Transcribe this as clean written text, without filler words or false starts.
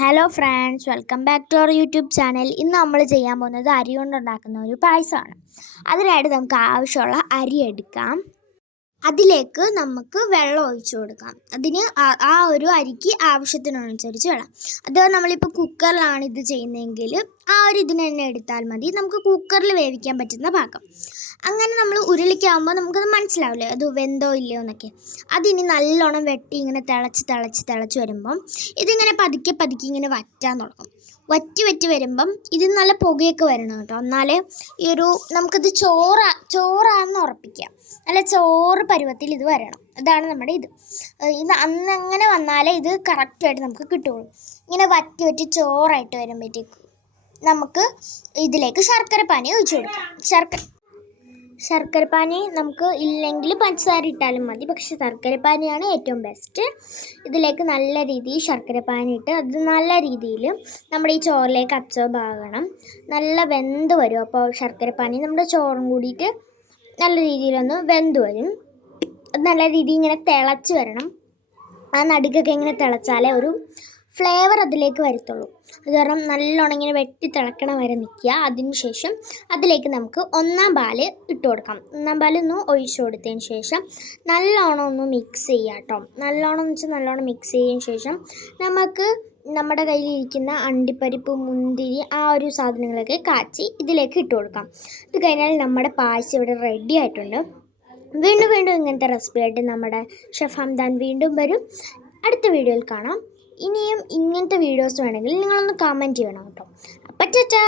Hello friends, welcome back to our YouTube channel. ഇന്ന് നമ്മൾ ചെയ്യാൻ പോകുന്നത് അരി കൊണ്ടുണ്ടാക്കുന്ന ഒരു പായസമാണ്. അതിനായിട്ട് നമുക്ക് ആവശ്യമുള്ള അരി എടുക്കാം. അതിലേക്ക് നമുക്ക് വെള്ളം ഒഴിച്ചു കൊടുക്കാം. അതിന് ആ ഒരു അരിക്ക് ആവശ്യത്തിനനുസരിച്ച് വെള്ളം. അത് നമ്മളിപ്പോൾ കുക്കറിലാണ് ഇത് ചെയ്യുന്നതെങ്കിൽ ആ ഒരു ഇതിന് തന്നെ എടുത്താൽ മതി. നമുക്ക് കുക്കറിൽ വേവിക്കാൻ പറ്റുന്ന പാകം. അങ്ങനെ നമ്മൾ ഉരുളിക്കാകുമ്പോൾ നമുക്കത് മനസ്സിലാവില്ലേ അത് വെന്തോ ഇല്ലയോ എന്നൊക്കെ. അതിനി നല്ലോണം വെട്ടി ഇങ്ങനെ തിളച്ച് വരുമ്പം ഇതിങ്ങനെ പതുക്കെ ഇങ്ങനെ വറ്റാൻ തുടങ്ങും. വറ്റി വരുമ്പം ഇതിന് നല്ല പുകയൊക്കെ വരണം കേട്ടോ. എന്നാലേ ഈ ഒരു നമുക്കത് ചോറാന്ന് ഉറപ്പിക്കാം. നല്ല ചോറ് പരുവത്തിൽ ഇത് വരണം. ഇതാണ് നമ്മുടെ ഇത് അന്നങ്ങനെ വന്നാലേ ഇത് കറക്റ്റായിട്ട് നമുക്ക് കിട്ടുള്ളൂ. ഇങ്ങനെ വറ്റി ചോറായിട്ട് വരുമ്പോഴത്തേക്ക് നമുക്ക് ഇതിലേക്ക് ശർക്കരപ്പാനി ഒഴിച്ചു കൊടുക്കാം. ശർക്കരപ്പാനി നമുക്ക് ഇല്ലെങ്കിൽ പഞ്ചസാര ഇട്ടാലും മതി, പക്ഷെ ശർക്കരപ്പാനിയാണ് ഏറ്റവും ബെസ്റ്റ്. ഇതിലേക്ക് നല്ല രീതിയിൽ ശർക്കരപ്പാനി ഇട്ട് അത് നല്ല രീതിയിൽ നമ്മുടെ ഈ ചോറിലേക്ക് അബ്സോർബ് ആകണം. നല്ല വെന്ത് വരും. അപ്പോൾ ശർക്കരപ്പാനി നമ്മുടെ ചോറും കൂടിയിട്ട് നല്ല രീതിയിലൊന്ന് വെന്ത് വരും. നല്ല രീതിയിൽ ഇങ്ങനെ തിളച്ച് വരണം. ആ നടുക്കൊക്കെ ഇങ്ങനെ തിളച്ചാലേ ഒരു ഫ്ലേവർ അതിലേക്ക് വരത്തുള്ളൂ. അത് കാരണം നല്ലോണം ഇങ്ങനെ വെട്ടി തിളക്കണ വരെ നിൽക്കുക. അതിനുശേഷം അതിലേക്ക് നമുക്ക് ഒന്നാം പാല് ഇട്ട് കൊടുക്കാം. ഒന്നാം പാലൊന്ന് ഒഴിച്ചു കൊടുത്തതിന് ശേഷം നല്ലോണം ഒന്ന് മിക്സ് ചെയ്യുക കേട്ടോ. നല്ലോണം മിക്സ് ചെയ്തതിന് ശേഷം നമുക്ക് നമ്മുടെ കയ്യിലിരിക്കുന്ന അണ്ടിപ്പരിപ്പ്, മുന്തിരി, ആ ഒരു സാധനങ്ങളൊക്കെ കാച്ചി ഇതിലേക്ക് ഇട്ട് കൊടുക്കാം. ഇത് കഴിഞ്ഞാൽ നമ്മുടെ പായസം ഇവിടെ റെഡി ആയിട്ടുണ്ട്. വീണ്ടും ഇങ്ങനത്തെ റെസിപ്പി ആയിട്ട് നമ്മുടെ ഷെഫ് ഹംദാൻ വീണ്ടും വരും. അടുത്ത വീഡിയോയിൽ കാണാം. ഇനിയും ഇങ്ങനത്തെ വീഡിയോസ് വേണമെങ്കിൽ നിങ്ങളൊന്ന് കമൻറ്റ് ചെയ്യണം കേട്ടോ. അപ്പം ടാറ്റാ.